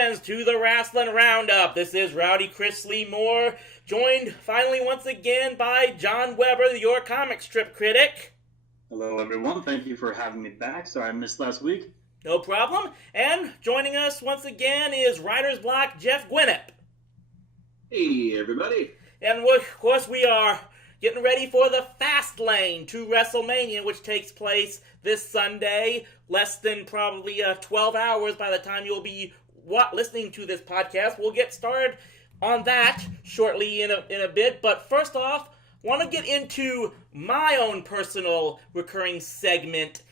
friends, to the Rasslin Roundup. This is Rowdy Chris Lee Moore, joined finally once again by John Weber, your comic strip critic. Hello, everyone. Thank you for having me back. Sorry I missed last week. No problem. And joining us once again is Writer's Block Jeff Gwinnett. Hey, everybody. And of course, we are getting ready for the Fastlane to WrestleMania, which takes place this Sunday. Less than probably 12 hours by the time you'll be listening to this podcast. We'll get started on that shortly in a bit. But first off, want to get into my own personal recurring segment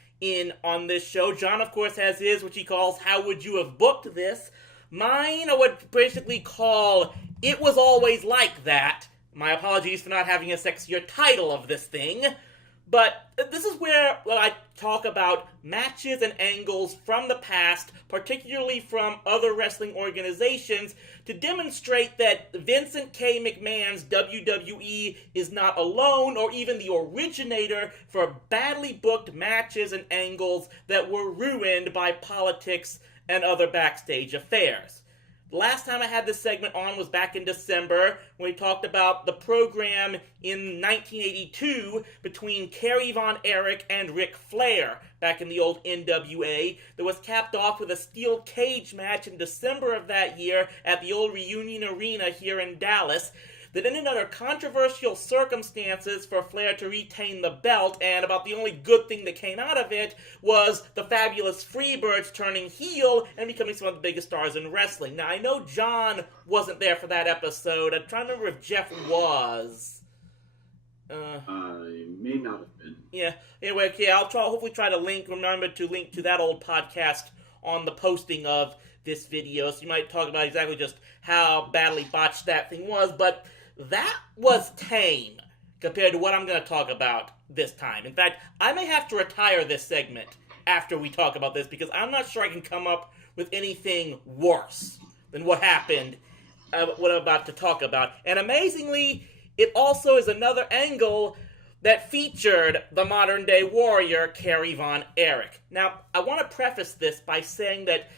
on this show. John, of course, has his, which he calls How Would You Have Booked This? Mine I would basically call It Was Always Like That. My apologies for not having a sexier title of this thing. But this is where I talk about matches and angles from the past, particularly from other wrestling organizations, to demonstrate that Vincent K. McMahon's WWE is not alone or even the originator for badly booked matches and angles that were ruined by politics and other backstage affairs. The last time I had this segment on was back in December when we talked about the program in 1982 between Kerry Von Erich and Ric Flair back in the old NWA that was capped off with a steel cage match in December of that year at the old Reunion Arena here in Dallas that ended under controversial circumstances for Flair to retain the belt, and about the only good thing that came out of it was the fabulous Freebirds turning heel and becoming some of the biggest stars in wrestling. Now, I know John wasn't there for that episode. I'm trying to remember if Jeff was. I may not have been. Yeah. Anyway, okay, I'll hopefully try to remember to link to that old podcast on the posting of this video, so you might talk about exactly just how badly botched that thing was, but that was tame compared to what I'm going to talk about this time. In fact, I may have to retire this segment after we talk about this because I'm not sure I can come up with anything worse than what happened, what I'm about to talk about. And amazingly, it also is another angle that featured the modern-day warrior, Kerry Von Erich. Now, I want to preface this by saying that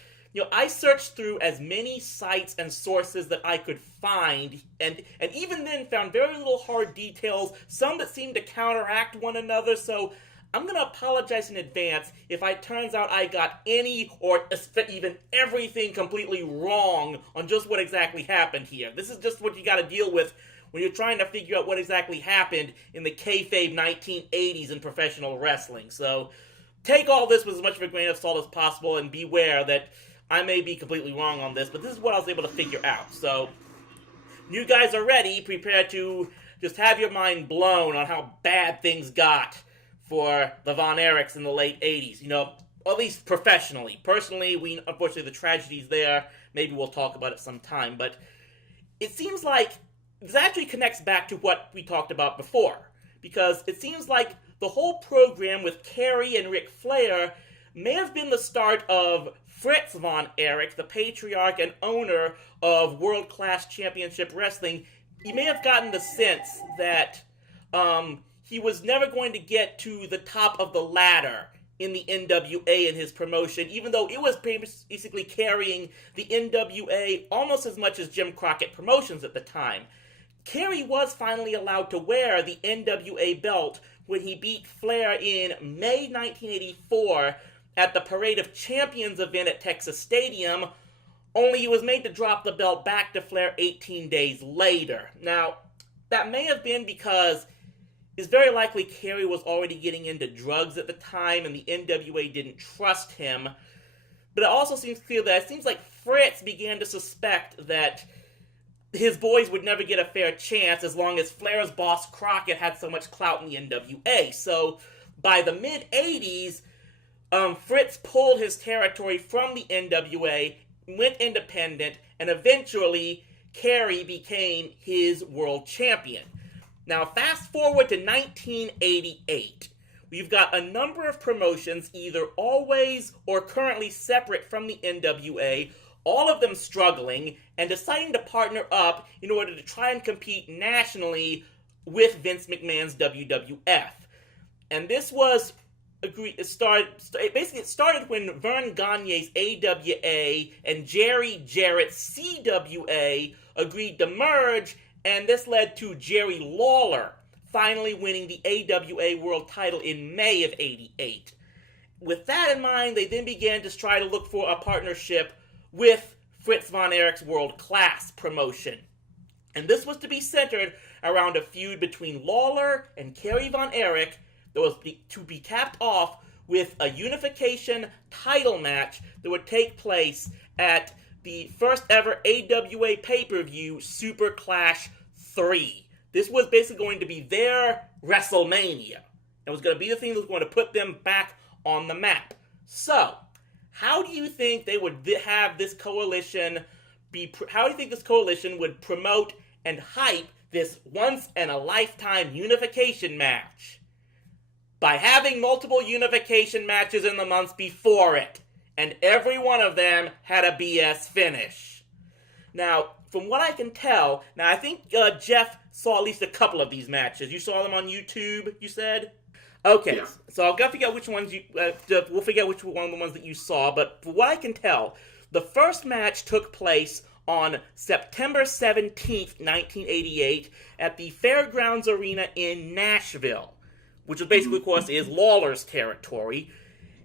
I searched through as many sites and sources that I could find, and even then found very little hard details, some that seemed to counteract one another, so I'm going to apologize in advance if it turns out I got any or even everything completely wrong on just what exactly happened here. This is just what you got to deal with when you're trying to figure out what exactly happened in the kayfabe 1980s in professional wrestling. So take all this with as much of a grain of salt as possible and beware that I may be completely wrong on this, but this is what I was able to figure out. So, you guys are ready, prepared to just have your mind blown on how bad things got for the Von Erichs in the late 80s. At least professionally. Personally, unfortunately, the tragedy's there. Maybe we'll talk about it sometime. But it seems like this actually connects back to what we talked about before. Because it seems like the whole program with Kerry and Ric Flair may have been the start of Fritz Von Erich, the patriarch and owner of World Class Championship Wrestling. He may have gotten the sense that he was never going to get to the top of the ladder in the NWA in his promotion, even though it was basically carrying the NWA almost as much as Jim Crockett Promotions at the time. Kerry was finally allowed to wear the NWA belt when he beat Flair in May 1984 at the Parade of Champions event at Texas Stadium, only he was made to drop the belt back to Flair 18 days later. Now, that may have been because it's very likely Kerry was already getting into drugs at the time and the NWA didn't trust him. But it also seems clear that it seems like Fritz began to suspect that his boys would never get a fair chance as long as Flair's boss Crockett had so much clout in the NWA. So, by the mid-80s, Fritz pulled his territory from the NWA, went independent, and eventually Kerry became his world champion. Now, fast forward to 1988. We've got a number of promotions, either always or currently separate from the NWA, all of them struggling and deciding to partner up in order to try and compete nationally with Vince McMahon's WWF. And this was It started when Vern Gagne's AWA and Jerry Jarrett's CWA agreed to merge, and this led to Jerry Lawler finally winning the AWA World title in May of '88. With that in mind, they then began to try to look for a partnership with Fritz von Erich's World Class promotion. And this was to be centered around a feud between Lawler and Kerry von Erich that was to be capped off with a unification title match that would take place at the first ever AWA pay-per-view, Super Clash 3. This was basically going to be their WrestleMania. It was going to be the thing that was going to put them back on the map. So, how do you think they would have this coalition how do you think this coalition would promote and hype this once-in-a-lifetime unification match? By having multiple unification matches in the months before it, and every one of them had a BS finish. Now, from what I can tell, I think Jeff saw at least a couple of these matches. You saw them on YouTube, you said? Okay, yeah. So I'll gotta figure out which ones we'll figure out which one of the ones that you saw, but from what I can tell, the first match took place on September 17th, 1988, at the Fairgrounds Arena in Nashville, which basically, of course, is Lawler's territory.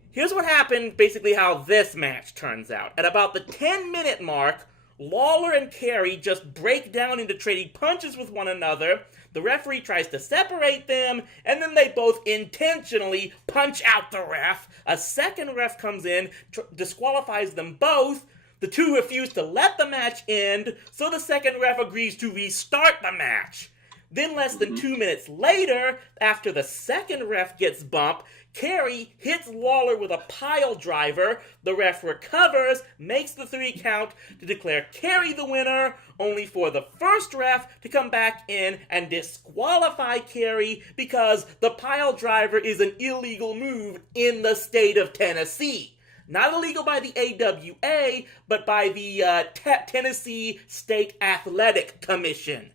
Here's what happened, basically how this match turns out. At about the 10-minute mark, Lawler and Kerry just break down into trading punches with one another. The referee tries to separate them, and then they both intentionally punch out the ref. A second ref comes in, disqualifies them both. The two refuse to let the match end, so the second ref agrees to restart the match. Then less than 2 minutes later, after the second ref gets bumped, Kerry hits Lawler with a pile driver. The ref recovers, makes the 3 count to declare Kerry the winner, only for the first ref to come back in and disqualify Kerry because the pile driver is an illegal move in the state of Tennessee. Not illegal by the AWA, but by the Tennessee State Athletic Commission.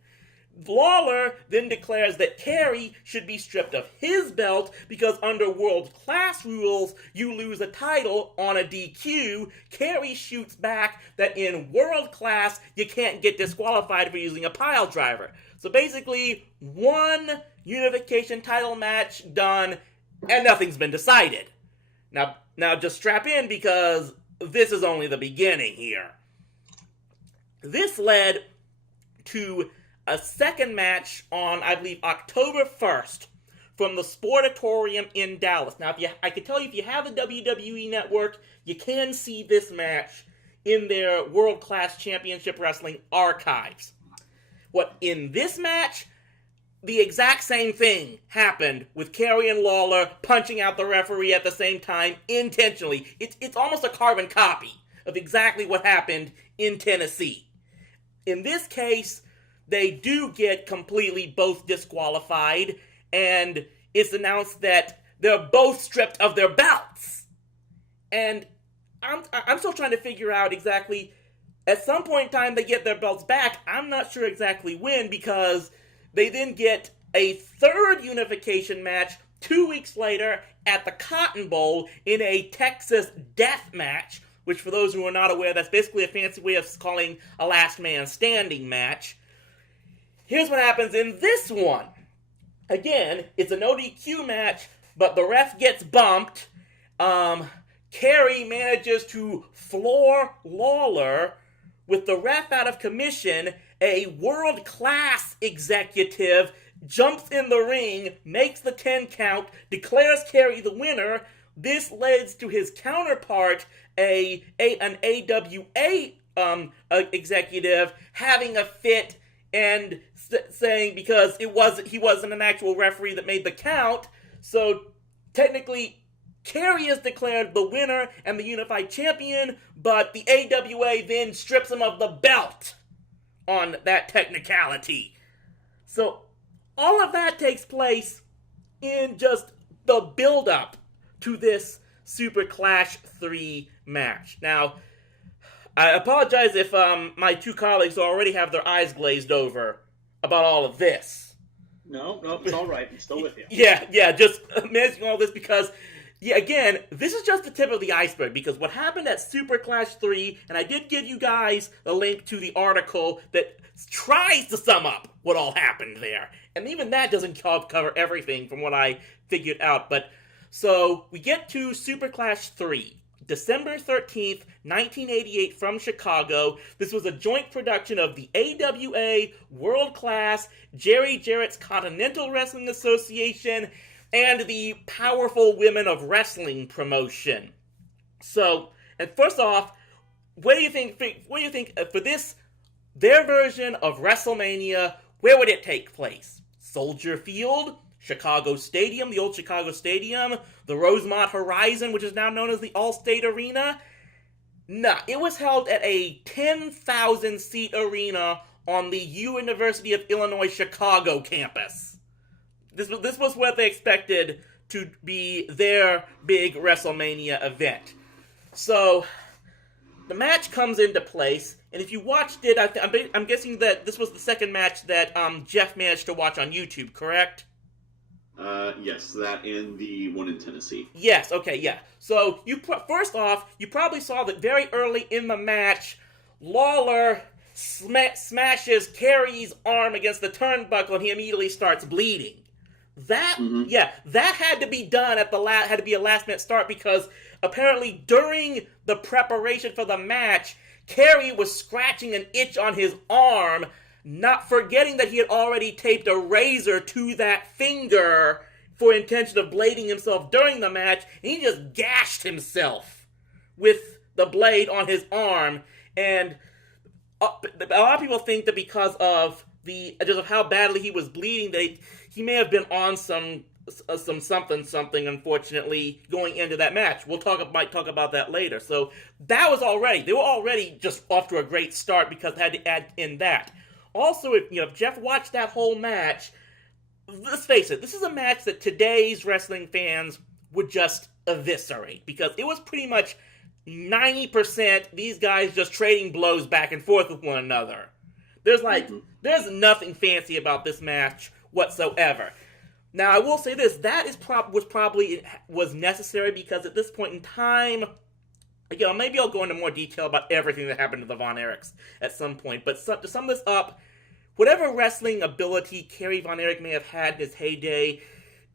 Lawler then declares that Kerry should be stripped of his belt because under World Class rules, you lose a title on a DQ. Kerry shoots back that in World Class, you can't get disqualified for using a pile driver. So basically, one unification title match done, and nothing's been decided. Now just strap in because this is only the beginning here. This led to a second match on, I believe, October 1st from the Sportatorium in Dallas. Now, I can tell you, if you have the WWE Network, you can see this match in their World Class Championship Wrestling archives. In this match, the exact same thing happened with Kerry and Lawler punching out the referee at the same time intentionally. It's almost a carbon copy of exactly what happened in Tennessee. In this case, they do get completely both disqualified, and it's announced that they're both stripped of their belts. And I'm still trying to figure out exactly, at some point in time they get their belts back. I'm not sure exactly when, because they then get a third unification match 2 weeks later at the Cotton Bowl in a Texas death match, which for those who are not aware, that's basically a fancy way of calling a last man standing match. Here's what happens in this one. Again, it's a no DQ match, but the ref gets bumped. Kerry manages to floor Lawler. With the ref out of commission, a world-class executive jumps in the ring, makes the 10 count, declares Kerry the winner. This leads to his counterpart, an AWA executive, having a fit and saying because he wasn't an actual referee that made the count, so technically Kerry is declared the winner and the unified champion, but the AWA then strips him of the belt on that technicality. So all of that takes place in just the build-up to this Super Clash 3 match. Now, I apologize if my two colleagues already have their eyes glazed over about all of this. No, it's all right. I'm still with you. Yeah, just mentioning all this because Yeah, again, this is just the tip of the iceberg, because what happened at Super Clash 3, and I did give you guys a link to the article that tries to sum up what all happened there. And even that doesn't cover everything from what I figured out. But, so, we get to Super Clash 3. December 13th, 1988 from Chicago. This was a joint production of the AWA, World Class, Jerry Jarrett's Continental Wrestling Association, and the Powerful Women of Wrestling promotion. So, and first off, what do you think for this, their version of WrestleMania, where would it take place? Soldier Field? Chicago Stadium, the old Chicago Stadium, the Rosemont Horizon, which is now known as the Allstate Arena? Nah, it was held at a 10,000-seat arena on the University of Illinois Chicago campus. This was what they expected to be their big WrestleMania event. So, the match comes into place, and if you watched it, I'm guessing that this was the second match that Jeff managed to watch on YouTube, correct? Yes, that and the one in Tennessee. Yes, okay, yeah. So, first off, you probably saw that very early in the match, Lawler smashes Kerry's arm against the turnbuckle, and he immediately starts bleeding. That had to be done had to be a last-minute start, because apparently during the preparation for the match, Kerry was scratching an itch on his arm, not forgetting that he had already taped a razor to that finger for intention of blading himself during the match, and he just gashed himself with the blade on his arm. And a lot of people think that because of how badly he was bleeding, that he may have been on some something, unfortunately, going into that match. Might talk about that later. So they were already just off to a great start because they had to add in that. Also, if Jeff watched that whole match, let's face it, this is a match that today's wrestling fans would just eviscerate, because it was pretty much 90% these guys just trading blows back and forth with one another. There's nothing fancy about this match whatsoever. Now, I will say this, that was necessary, because at this point in time, again, maybe I'll go into more detail about everything that happened to the Von Erichs at some point, but to sum this up, whatever wrestling ability Kerry Von Erich may have had in his heyday,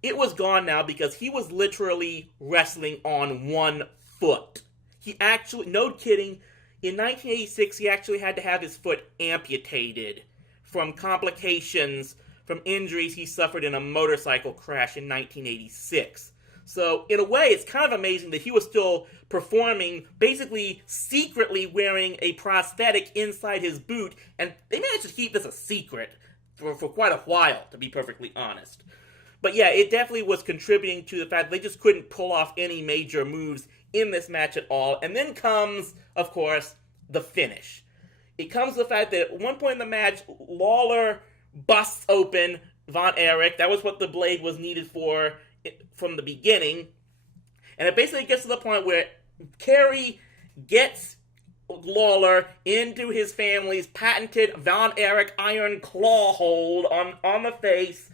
it was gone now, because he was literally wrestling on one foot. He actually, no kidding, in 1986 he actually had to have his foot amputated from complications from injuries he suffered in a motorcycle crash in 1986. So, in a way, it's kind of amazing that he was still performing, basically secretly wearing a prosthetic inside his boot, and they managed to keep this a secret for quite a while, to be perfectly honest. But yeah, it definitely was contributing to the fact that they just couldn't pull off any major moves in this match at all. And then comes, of course, the finish. It comes to the fact that at one point in the match, Lawler busts open Von Erich. That was what the blade was needed for from the beginning. And it basically gets to the point where Kerry gets Lawler into his family's patented Von Erich iron claw hold on the face.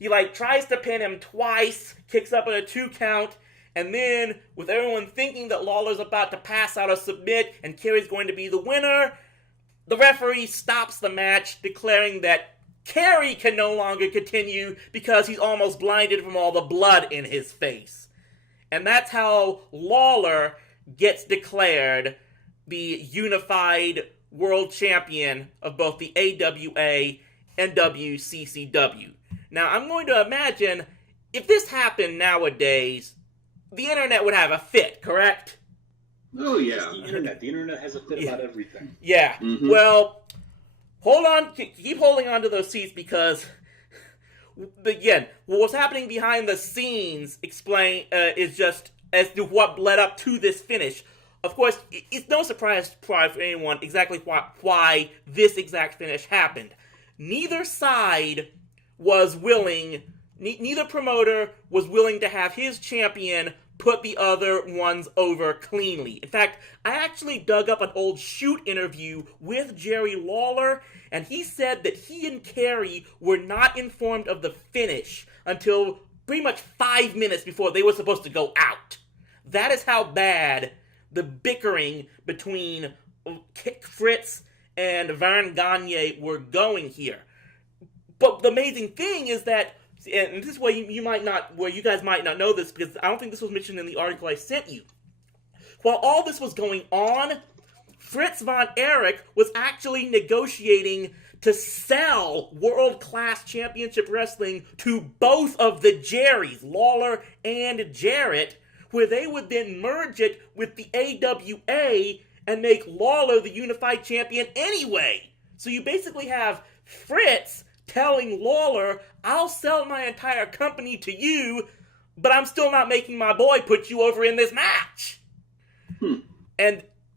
He tries to pin him twice, kicks up at a 2 count, and then, with everyone thinking that Lawler's about to pass out or submit and Kerry's going to be the winner, the referee stops the match, declaring that Kerry can no longer continue because he's almost blinded from all the blood in his face. And that's how Lawler gets declared the unified world champion of both the AWA and WCCW. Now, I'm going to imagine, if this happened nowadays, the internet would have a fit, correct? Oh, yeah. It's the internet. The internet has a fit about everything. Yeah. Mm-hmm. Well, hold on. Keep holding on to those seats, because, again, what was happening behind the scenes is just as to what led up to this finish. Of course, it's no surprise for anyone exactly why this exact finish happened. Neither side was willing, neither promoter was willing to have his champion put the other ones over cleanly. In fact, I actually dug up an old Shoot interview with Jerry Lawler, and he said that he and Kerry were not informed of the finish until pretty much 5 minutes before they were supposed to go out. That is how bad the bickering between Fritz and Vern Gagne were going here. But the amazing thing is that, and this is where you guys might not know this, because I don't think this was mentioned in the article I sent you. While all this was going on, Fritz von Erich was actually negotiating to sell world-class championship wrestling to both of the Jerrys, Lawler and Jarrett, where they would then merge it with the AWA and make Lawler the unified champion anyway. So you basically have Fritz telling Lawler, I'll sell my entire company to you, but I'm still not making my boy put you over in this match.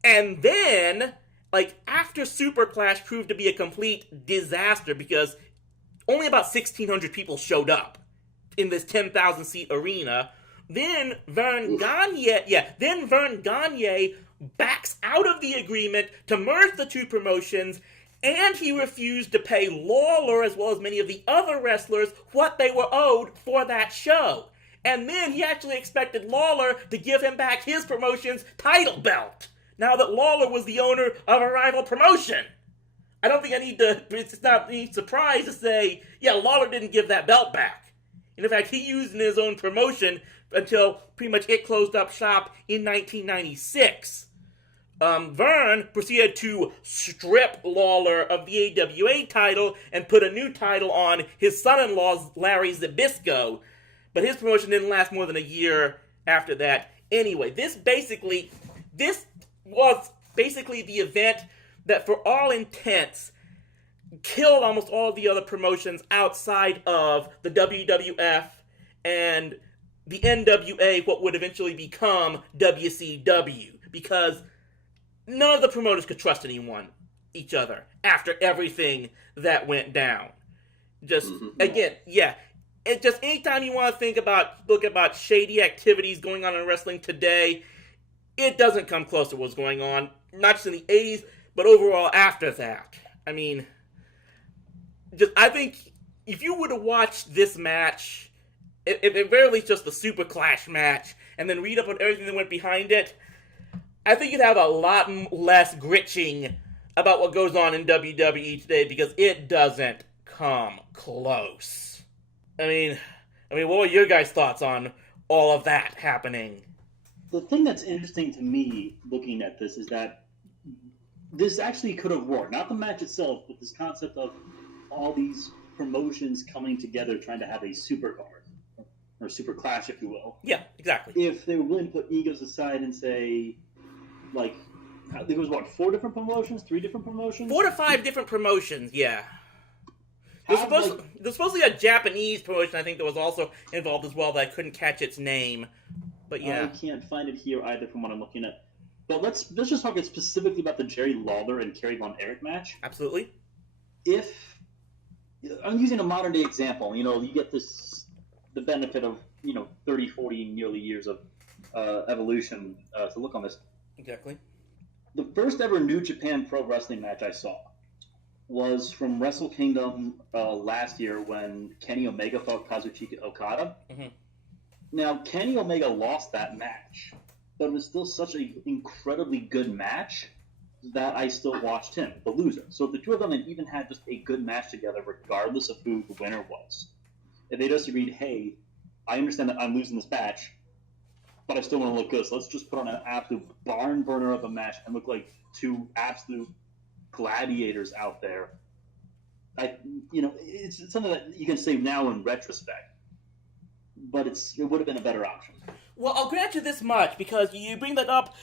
And then, like, after Super Clash proved to be a complete disaster because only about 1,600 people showed up in this 10,000-seat arena, then Vern Gagne backs out of the agreement to merge the two promotions, and he refused to pay Lawler, as well as many of the other wrestlers, what they were owed for that show. And then he actually expected Lawler to give him back his promotion's title belt, now that Lawler was the owner of a rival promotion. I don't think it's not any surprise to say, yeah, Lawler didn't give that belt back. And in fact, he used it in his own promotion until pretty much it closed up shop in 1996. Vern proceeded to strip Lawler of the AWA title and put a new title on his son-in-law, Larry Zbyszko. But his promotion didn't last more than a year after that. Anyway, this was basically the event that, for all intents, killed almost all the other promotions outside of the WWF and the NWA, what would eventually become WCW, because none of the promoters could trust each other, after everything that went down. Again, yeah. It just, anytime you want to look about shady activities going on in wrestling today, it doesn't come close to what's going on, not just in the 80s, but overall after that. I mean, I think if you were to watch this match, at very least just the Super Clash match, and then read up on everything that went behind it, I think you'd have a lot less gritching about what goes on in WWE today, because it doesn't come close. I mean, what were your guys' thoughts on all of that happening? The thing that's interesting to me looking at this is that this actually could have worked. Not the match itself, but this concept of all these promotions coming together trying to have a supercard, or Super Clash, if you will. Yeah, exactly. If they were willing to put egos aside and say, like, I think it was, 4 different promotions? 3 different promotions? 4 to 5 different promotions, yeah. There's supposedly a Japanese promotion, I think, that was also involved as well, that I couldn't catch its name. But yeah. I can't find it here either from what I'm looking at. But let's just talk specifically about the Jerry Lawler and Kerry Von Erich match. Absolutely. If I'm using a modern day example, you get the benefit of 30, 40 nearly years of evolution to look on this. Exactly. The first ever New Japan Pro Wrestling match I saw was from Wrestle Kingdom last year when Kenny Omega fought Kazuchika Okada. Mm-hmm. Now, Kenny Omega lost that match, but it was still such an incredibly good match that I still watched him, the loser. So if the two of them had even had just a good match together, regardless of who the winner was, if they just agreed, hey, I understand that I'm losing this match, but I still want to look good, so let's just put on an absolute barn burner of a match and look like two absolute gladiators out there. It's something that you can say now in retrospect, but it would have been a better option. Well, I'll grant you this much, because you bring that up.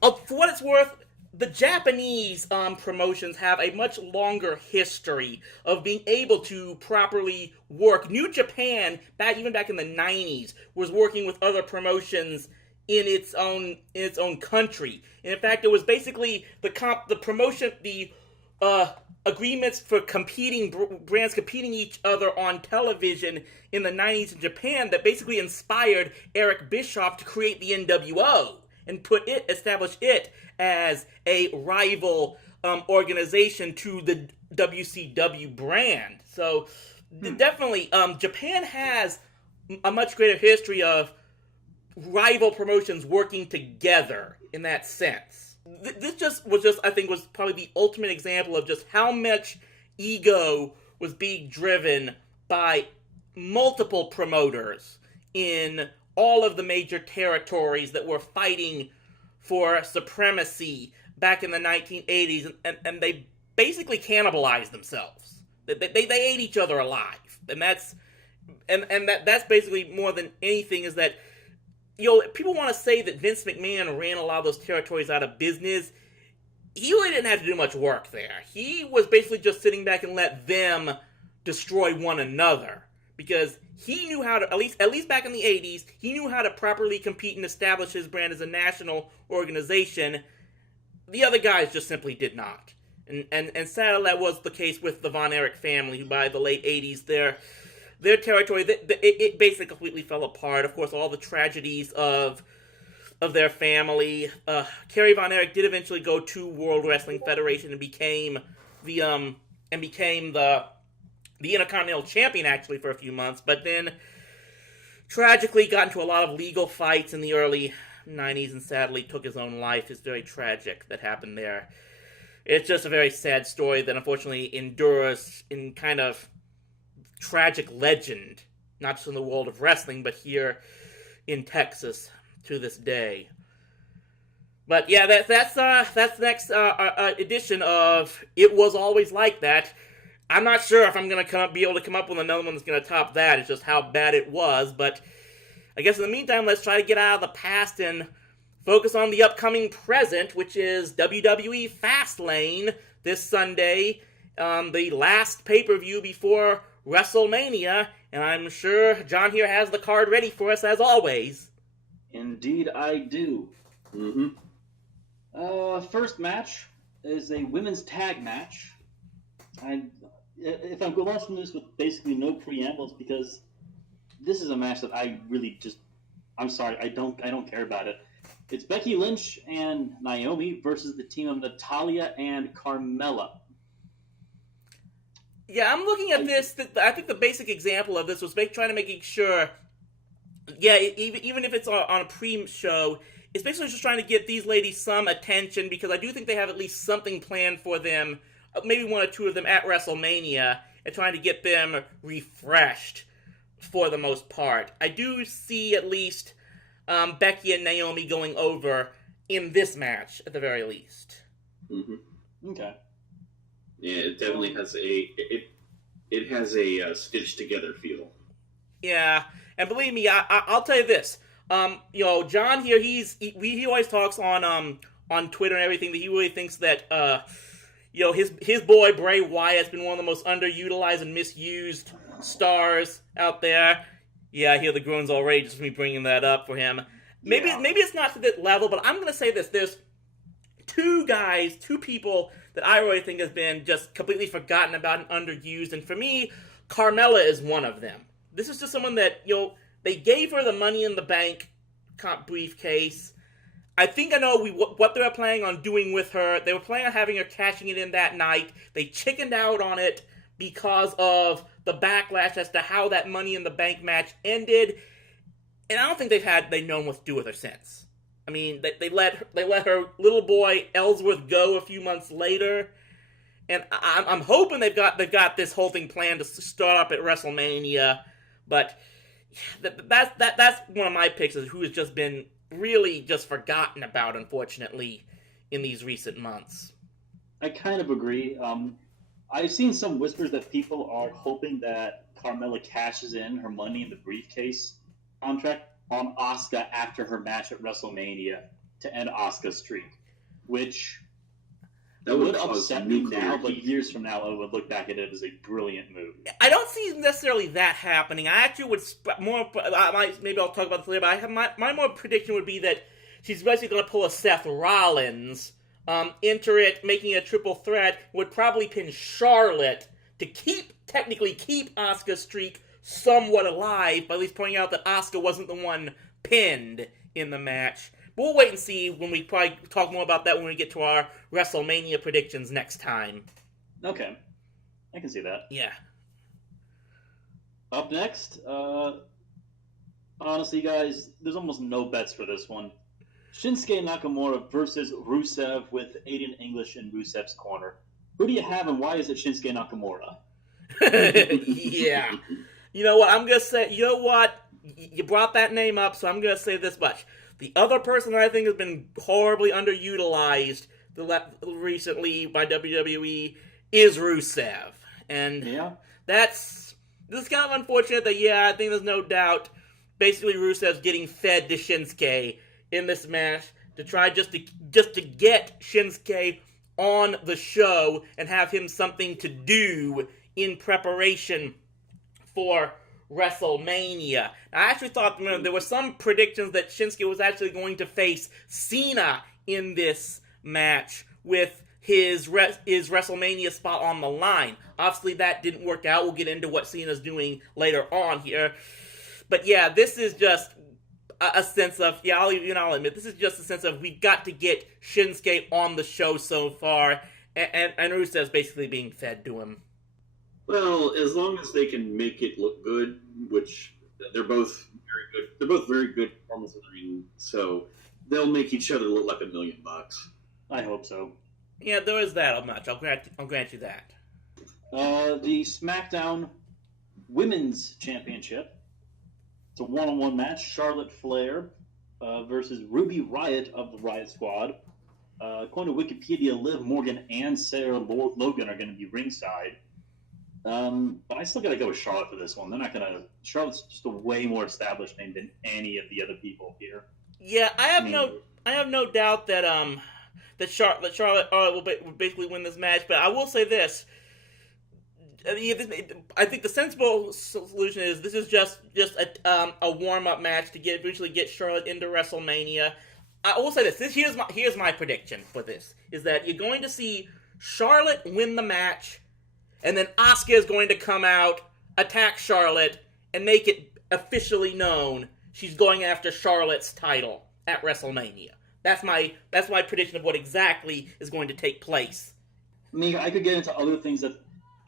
For what it's worth, the Japanese promotions have a much longer history of being able to properly work. New Japan, even back in the 90s, was working with other promotions in its own country. And in fact, it was basically the promotion, the agreements for brands competing each other on television in the 90s in Japan that basically inspired Eric Bischoff to create the NWO and establish it as a rival organization to the WCW brand. So definitely, Japan has a much greater history of rival promotions working together in that sense. This I think, was probably the ultimate example of just how much ego was being driven by multiple promoters in all of the major territories that were fighting for supremacy back in the 1980s, and they basically cannibalized themselves. They ate each other alive, and that's basically more than anything is that, people want to say that Vince McMahon ran a lot of those territories out of business. He really didn't have to do much work there. He was basically just sitting back and let them destroy one another, because he knew how to, at least back in the 80s, he knew how to properly compete and establish his brand as a national organization. The other guys just simply did not. And sadly, that was the case with the Von Erich family, who by the late 80s, their territory, it basically completely fell apart. Of course, all the tragedies of their family. Kerry Von Erich did eventually go to World Wrestling Federation and became the Intercontinental Champion, actually, for a few months, but then tragically got into a lot of legal fights in the early 90s and sadly took his own life. It's very tragic that happened there. It's just a very sad story that unfortunately endures in kind of tragic legend, not just in the world of wrestling, but here in Texas to this day. But yeah, that's the next edition of It Was Always Like That. I'm not sure if I'm going to be able to come up with another one that's going to top that. It's just how bad it was. But I guess in the meantime, let's try to get out of the past and focus on the upcoming present, which is WWE Fastlane this Sunday, the last pay-per-view before WrestleMania. And I'm sure John here has the card ready for us as always. Indeed, I do. First match is a women's tag match. If I'm launching this with basically no preambles, because this is a match that I really I'm sorry, I don't care about it. It's Becky Lynch and Naomi versus the team of Natalya and Carmella. Yeah, I'm looking at this. I think the basic example of this was trying to make sure. Yeah, even if it's on a pre-show, it's basically just trying to get these ladies some attention, because I do think they have at least something planned for them, maybe one or two of them at WrestleMania, and trying to get them refreshed for the most part. I do see at least Becky and Naomi going over in this match, at the very least. Okay. Yeah, it definitely has it has a stitched together feel. Yeah, and believe me, I'll tell you this. John here, he always talks on Twitter and everything that he really thinks that his boy Bray Wyatt's been one of the most underutilized and misused stars out there. Yeah, I hear the groans already just me bringing that up for him. Maybe it's not to that level, but I'm gonna say this: there's two people that I really think has been just completely forgotten about and underused, and for me, Carmella is one of them. This is just someone that they gave her the Money in the Bank briefcase. I think I know what they were planning on doing with her. They were planning on having her cashing it in that night. They chickened out on it because of the backlash as to how that Money in the Bank match ended. And I don't think they've known what to do with her since. I mean, they let her little boy Ellsworth go a few months later. And I'm hoping they've got this whole thing planned to start up at WrestleMania. But that's one of my picks, is who has just been really just forgotten about, unfortunately, in these recent months. I kind of agree. I've seen some whispers that people are hoping that Carmella cashes in her Money in the Briefcase contract on Asuka after her match at WrestleMania to end Asuka's streak, which that would upset me now, but years from now I would look back at it as a brilliant move. I don't see necessarily that happening. I actually would maybe I'll talk about this later, but I have my more prediction would be that she's basically going to pull a Seth Rollins, enter it, making a triple threat, would probably pin Charlotte to technically keep Asuka's streak somewhat alive, by at least pointing out that Asuka wasn't the one pinned in the match. But we'll wait and see when we probably talk more about that when we get to our WrestleMania predictions next time. Okay. I can see that. Yeah. Up next, Honestly, guys, there's almost no bets for this one. Shinsuke Nakamura versus Rusev with Aiden English in Rusev's corner. Who do you have, and why is it Shinsuke Nakamura? Yeah. You know what? I'm going to say, you know what? You brought that name up, so I'm going to say this much. The other person that I think has been horribly underutilized recently by WWE is Rusev. And this is kind of unfortunate that, I think there's no doubt, basically Rusev's getting fed to Shinsuke in this match to try just to get Shinsuke on the show and have him something to do in preparation for WrestleMania. I actually thought there were some predictions that Shinsuke was actually going to face Cena in this match with his WrestleMania spot on the line. Obviously, that didn't work out. We'll get into what Cena's doing later on here. But this is just a sense of, I'll admit, this is just a sense of we've got to get Shinsuke on the show so far, and Rusev's basically being fed to him. Well, as long as they can make it look good, which they're both very good. They're both very good performers in the ring, so they'll make each other look like $1 million. I hope so. Yeah, there is that much. I'll grant you that. The SmackDown Women's Championship. It's a one-on-one match. Charlotte Flair versus Ruby Riott of the Riott Squad. According to Wikipedia, Liv Morgan and Sarah Logan are going to be ringside. But I still got to go with Charlotte for this one. They're not going to... Charlotte's just a way more established name than any of the other people here. Yeah, I have no doubt that Charlotte will basically win this match. But I will say this: I think the sensible solution is this is just a warm up match to eventually get Charlotte into WrestleMania. I will say this: here's my prediction for this is that you're going to see Charlotte win the match, and then Asuka is going to come out, attack Charlotte, and make it officially known she's going after Charlotte's title at WrestleMania. That's my prediction of what exactly is going to take place. I mean, I could get into other things that...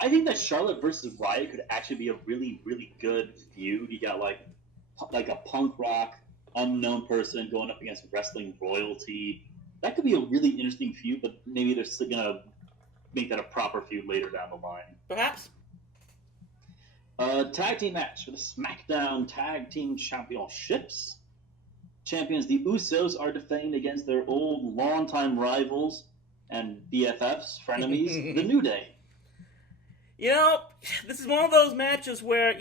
I think that Charlotte versus Riott could actually be a really, really good feud. You got like a punk rock, unknown person going up against wrestling royalty. That could be a really interesting feud, but maybe they're still going to make that a proper feud later down the line. Perhaps. Tag team match for the SmackDown Tag Team Championships. Champions, the Usos, are defending against their old, longtime rivals and BFFs, frenemies, the New Day. This is one of those matches where,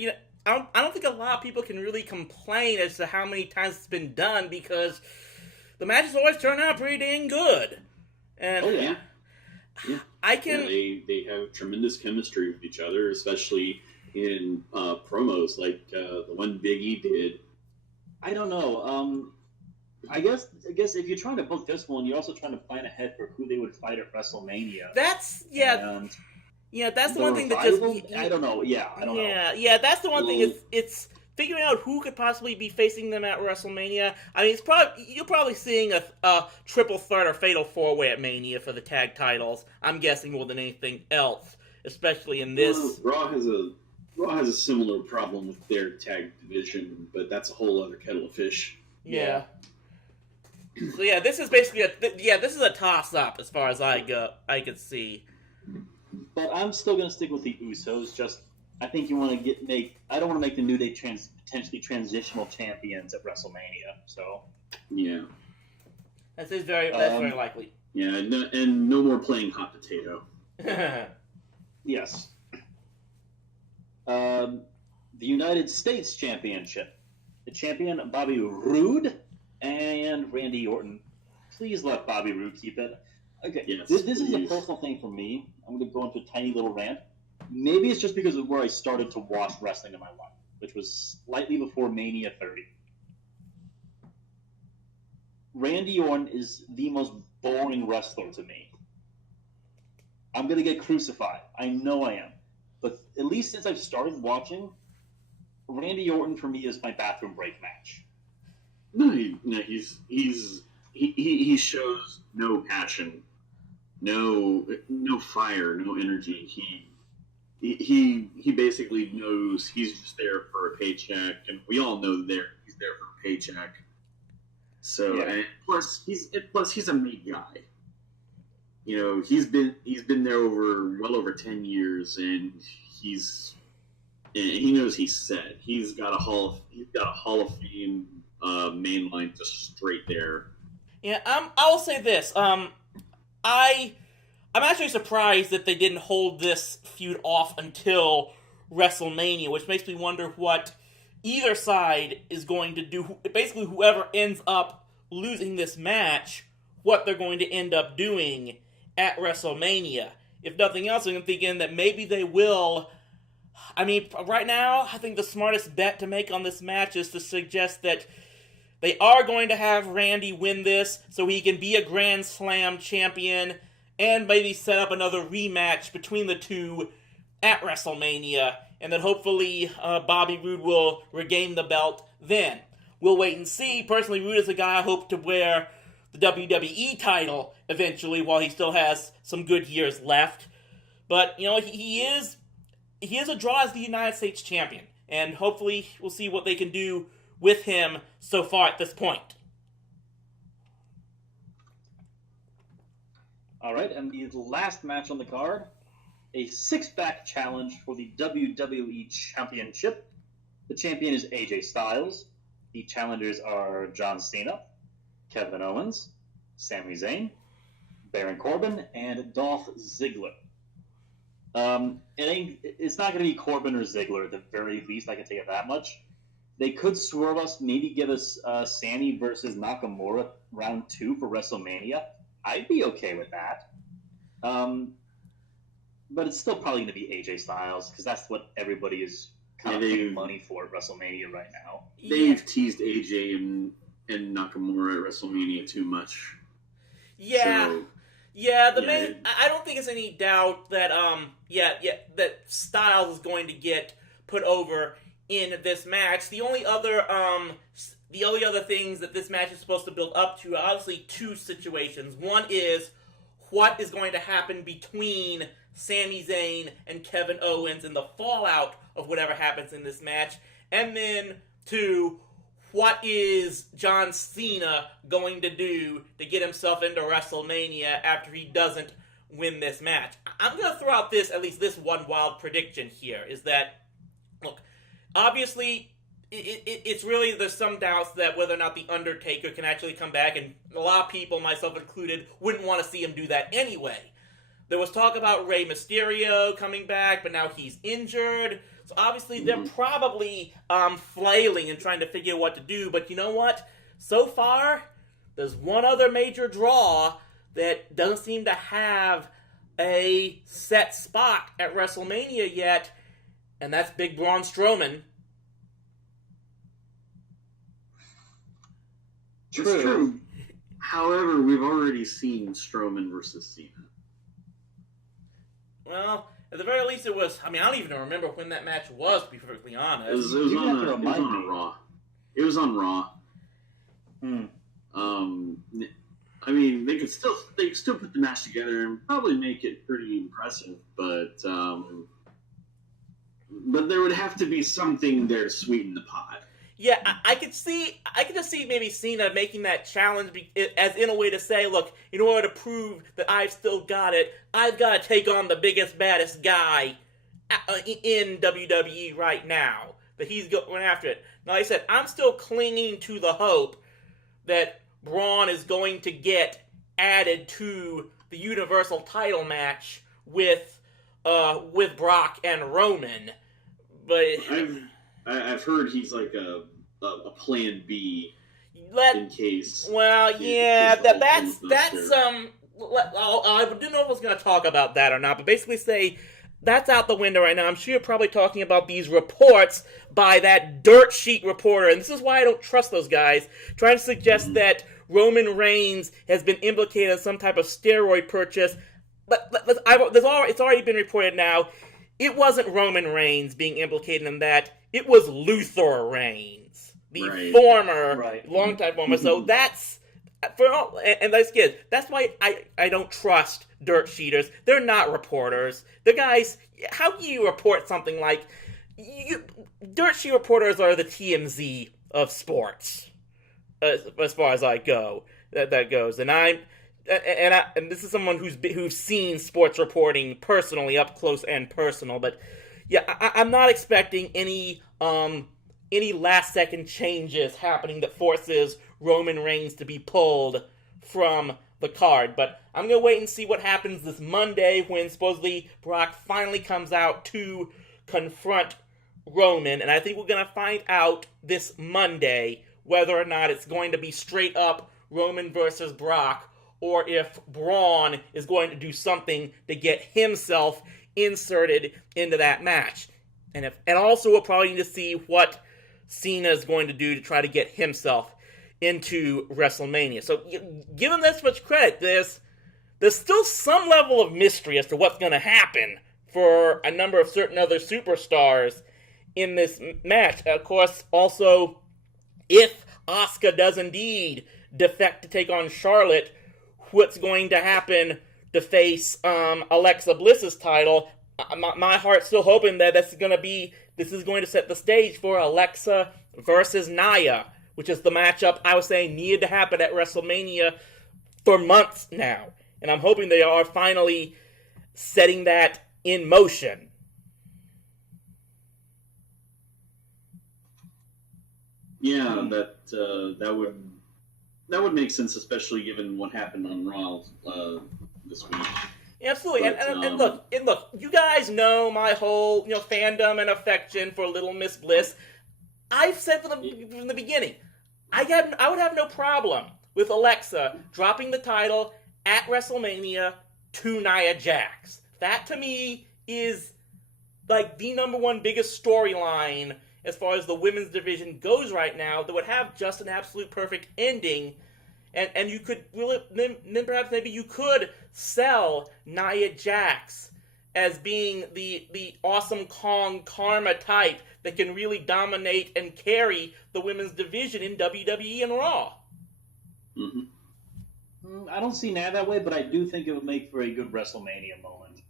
I don't think a lot of people can really complain as to how many times it's been done because the matches always turn out pretty dang good. And yeah. They have tremendous chemistry with each other, especially in promos like the one Big E did. I don't know. I guess if you're trying to book this one, you're also trying to plan ahead for who they would fight at WrestleMania. That's the one thing that just... I don't know. Yeah, I don't know. Yeah, that's the one thing. It's figuring out who could possibly be facing them at WrestleMania. I mean, you're probably seeing a triple threat or fatal four-way at Mania for the tag titles. I'm guessing more than anything else, especially in this. Raw has a similar problem with their tag division, but that's a whole other kettle of fish. Yeah. So this is basically this is a toss-up as far as I could see. But I'm still going to stick with the Usos. I think you want to I don't want to make the New Day potentially transitional champions at WrestleMania. So yeah, that's very likely. Yeah, and no more playing hot potato. Yes. The United States Championship. The champion, Bobby Roode and Randy Orton. Please let Bobby Roode keep it. Okay, yes, this is a personal thing for me. I'm going to go into a tiny little rant. Maybe it's just because of where I started to watch wrestling in my life, which was slightly before Mania 30. Randy Orton is the most boring wrestler to me. I'm going to get crucified. I know I am. But at least since I've started watching, Randy Orton for me is my bathroom break match. No, he shows no passion, no fire, no energy. He basically knows he's just there for a paycheck, and we all know he's He's there for a paycheck. So, Yeah. and plus he's a made guy. You know, he's been there well over 10 years, and he knows he's set. He's got a Hall of Fame mainline just straight there. Yeah, I will say this. I'm actually surprised that they didn't hold this feud off until WrestleMania, which makes me wonder what either side is going to do. Basically, whoever ends up losing this match, what they're going to end up doing at WrestleMania. If nothing else, I'm thinking that maybe they will. I mean, right now, I think the smartest bet to make on this match is to suggest that they are going to have Randy win this so he can be a Grand Slam champion and maybe set up another rematch between the two at WrestleMania, and then hopefully Bobby Roode will regain the belt then. We'll wait and see. Personally, Roode is a guy I hope to wear the WWE title eventually while he still has some good years left. But, you know, he is a draw as the United States champion, and hopefully we'll see what they can do with him so far at this point. All right, and the last match on the card, a six-pack challenge for the WWE Championship. The champion is AJ Styles. The challengers are John Cena, Kevin Owens, Sami Zayn, Baron Corbin, and Dolph Ziggler. It's not going to be Corbin or Ziggler at the very least. I can tell you that much. They could swerve us, maybe give us Sammy versus Nakamura round 2 for WrestleMania. I'd be okay with that. But it's still probably going to be AJ Styles because that's what everybody is kind of paying money for at WrestleMania right now. They've teased AJ and Nakamura at WrestleMania too much. Yeah. So, I don't think it's any doubt that that Styles is going to get put over in this match. The only other things that this match is supposed to build up to are obviously two situations. One is what is going to happen between Sami Zayn and Kevin Owens in the fallout of whatever happens in this match. And then two, what is John Cena going to do to get himself into WrestleMania after he doesn't win this match? I'm going to throw out at least this one wild prediction here, is that, look, obviously, it's really, there's some doubts that whether or not The Undertaker can actually come back, and a lot of people, myself included, wouldn't want to see him do that anyway. There was talk about Rey Mysterio coming back, but now he's injured. So obviously they're probably flailing and trying to figure out what to do. But you know what? So far, there's one other major draw that doesn't seem to have a set spot at WrestleMania yet, and that's Big Braun Strowman. It's true. However, we've already seen Strowman versus Cena. Well, at the very least it was, I don't even remember when that match was, to be perfectly honest. It was on Raw. It was on Raw. They could still put the match together and probably make it pretty impressive, but there would have to be something there to sweeten the pot. Yeah, I could just see maybe Cena making that challenge as in a way to say, look, in order to prove that I've still got it, I've got to take on the biggest, baddest guy in WWE right now. That he's going after it. Now, like I said, I'm still clinging to the hope that Braun is going to get added to the Universal title match with Brock and Roman. But I've heard he's like a plan B in case. Well, yeah, that's I don't know if I was going to talk about that or not, but basically say that's out the window right now. I'm sure you're probably talking about these reports by that dirt sheet reporter, and this is why I don't trust those guys, trying to suggest that Roman Reigns has been implicated in some type of steroid purchase. But it's already been reported now. It wasn't Roman Reigns being implicated in that. It was Luther Reigns, the former, longtime former. So that's that's why I don't trust dirt sheeters. They're not reporters. The guys, how can you report something like dirt sheet reporters are the TMZ of sports, as far as I go. That goes, and this is someone who's seen sports reporting personally, up close and personal. But yeah, I'm not expecting any last second changes happening that forces Roman Reigns to be pulled from the card. But I'm gonna wait and see what happens this Monday when supposedly Brock finally comes out to confront Roman, and I think we're gonna find out this Monday whether or not it's going to be straight up Roman versus Brock, or if Braun is going to do something to get himself inserted into that match. And also we'll probably need to see what Cena is going to do to try to get himself into WrestleMania. So give him this much credit. There's still some level of mystery as to what's going to happen for a number of certain other superstars in this match. Of course, also, if Asuka does indeed defect to take on Charlotte, what's going to happen to face Alexa Bliss's title? My heart's still hoping that this is going to set the stage for Alexa versus Nia, which is the matchup I was saying needed to happen at WrestleMania for months now. And I'm hoping they are finally setting that in motion. Yeah, that would make sense, especially given what happened on Raw this week. Yeah, absolutely. But, and look, you guys know my whole fandom and affection for Little Miss Bliss. I've said from the beginning, I would have no problem with Alexa dropping the title at WrestleMania to Nia Jax. That to me is like the number one biggest storyline as far as the women's division goes right now that would have just an absolute perfect ending. And you could really, then perhaps maybe you could sell Nia Jax as being the awesome Kong Karma type that can really dominate and carry the women's division in WWE and Raw. Mm-hmm. I don't see Nia that way, but I do think it would make for a good WrestleMania moment.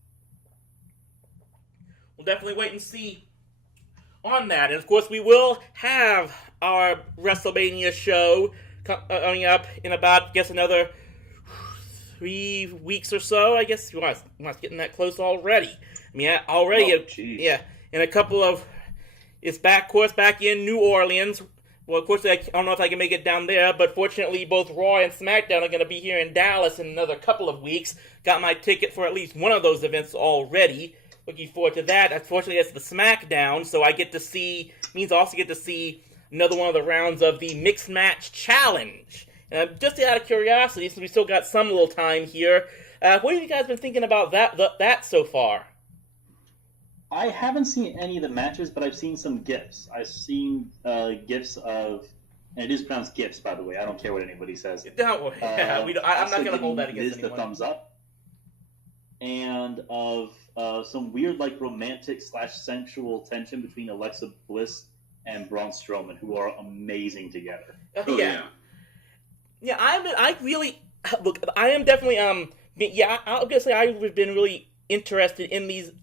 We'll definitely wait and see on that. And of course, we will have our WrestleMania show coming up in about, I guess, another 3 weeks or so. I guess we're not getting that close already. I mean, in a couple of, it's back in New Orleans. Well, of course, I don't know if I can make it down there, but fortunately, both Raw and SmackDown are going to be here in Dallas in another couple of weeks. Got my ticket for at least one of those events already. Looking forward to that. Unfortunately, that's the SmackDown, so I also get to see another one of the rounds of the Mixed Match Challenge. And just out of curiosity, since we still got some little time here, what have you guys been thinking about that so far? I haven't seen any of the matches, but I've seen some GIFs. I've seen GIFs of, and it is pronounced GIFs, by the way. I don't care what anybody says. I'm not going to hold that against anyone. The thumbs up. And of some weird, romantic / sensual tension between Alexa Bliss and Braun Strowman, who are amazing together. Yeah, I am definitely, I'm going to say I've been really interested in these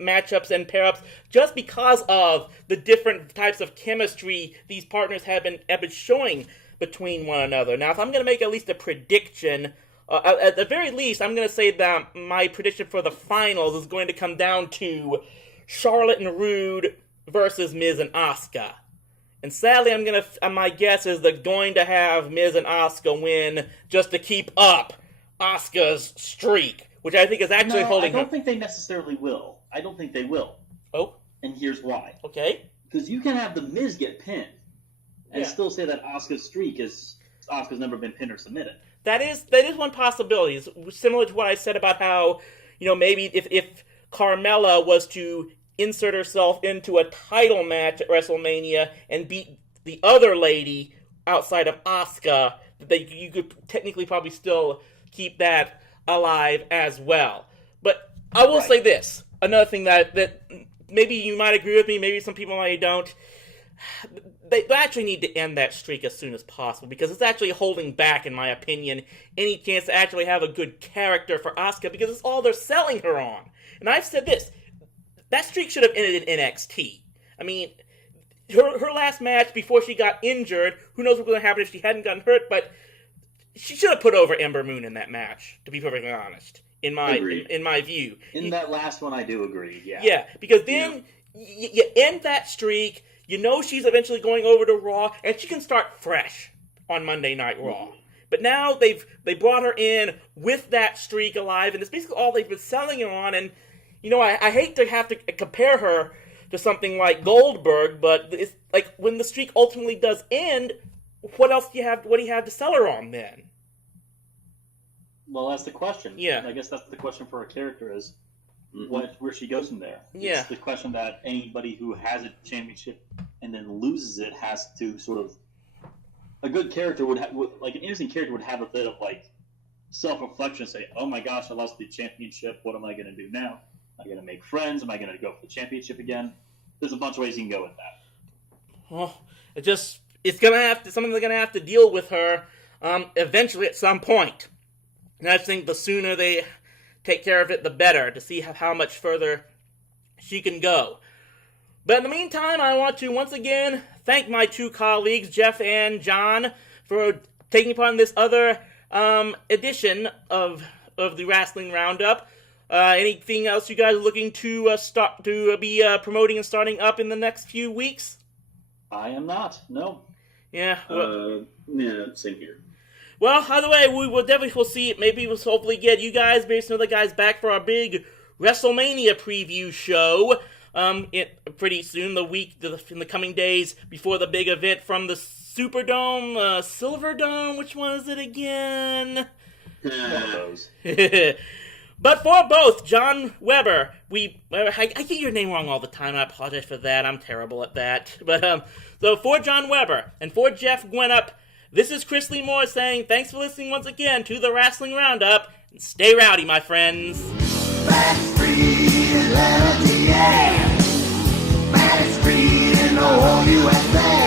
matchups and pair-ups just because of the different types of chemistry these partners have been showing between one another. Now, if I'm going to make at least a prediction, at the very least, I'm going to say that my prediction for the finals is going to come down to Charlotte and Rude versus Miz and Asuka. And sadly, my guess is they're going to have Miz and Asuka win just to keep up Asuka's streak, which I think is actually holding. I don't think they necessarily will. I don't think they will. Oh? And here's why. Okay. Because you can have the Miz get pinned and still say that Asuka's streak is Asuka's never been pinned or submitted. That is one possibility. It's similar to what I said about how, maybe if Carmella was to insert herself into a title match at WrestleMania and beat the other lady outside of Asuka, you could technically probably still keep that alive as well. But I will say this, another thing that maybe you might agree with me, maybe some people might don't. They actually need to end that streak as soon as possible because it's actually holding back, in my opinion, any chance to actually have a good character for Asuka because it's all they're selling her on. And I've said this, that streak should have ended in NXT. I mean, her last match before she got injured, who knows what was going to happen if she hadn't gotten hurt, but she should have put over Ember Moon in that match, to be perfectly honest, in my view. In that last one, I do agree, yeah. Yeah, because then you end that streak, you know she's eventually going over to Raw, and she can start fresh on Monday Night Raw. But now they brought her in with that streak alive, and it's basically all they've been selling her on, and, you know, I hate to have to compare her to something like Goldberg, but it's like when the streak ultimately does end, what else do you have? What do you have to sell her on then? Well, that's the question. Yeah, I guess that's the question for a character is where she goes from there. Yeah, it's the question that anybody who has a championship and then loses it has to sort of. A good character would like an innocent character would have a bit of like self-reflection, say, "Oh my gosh, I lost the championship. What am I going to do now? Am I going to make friends? Am I going to go for the championship again?" There's a bunch of ways you can go with that. Well, it's gonna have to, something they're gonna have to deal with her eventually at some point. And I think the sooner they take care of it, the better, to see how much further she can go. But in the meantime, I want to once again thank my two colleagues, Jeff and John, for taking part in this other edition of the Rasslin Roundup. Anything else you guys are looking to be promoting and starting up in the next few weeks? I am not. No. Yeah. Well, yeah, same here. Well, either way, we'll see. Maybe we'll hopefully get you guys, maybe some other guys, back for our big WrestleMania preview show. Pretty soon, in the coming days before the big event from the Superdome, Silverdome. Which one is it again? One of those. But for both, John Weber, I get your name wrong all the time, I apologize for that, I'm terrible at that. But, so for John Weber, and for Jeff Gwenup, this is Chris Lee Moore saying thanks for listening once again to the Rasslin Roundup, and stay rowdy, my friends. Backstreet in the whole USA.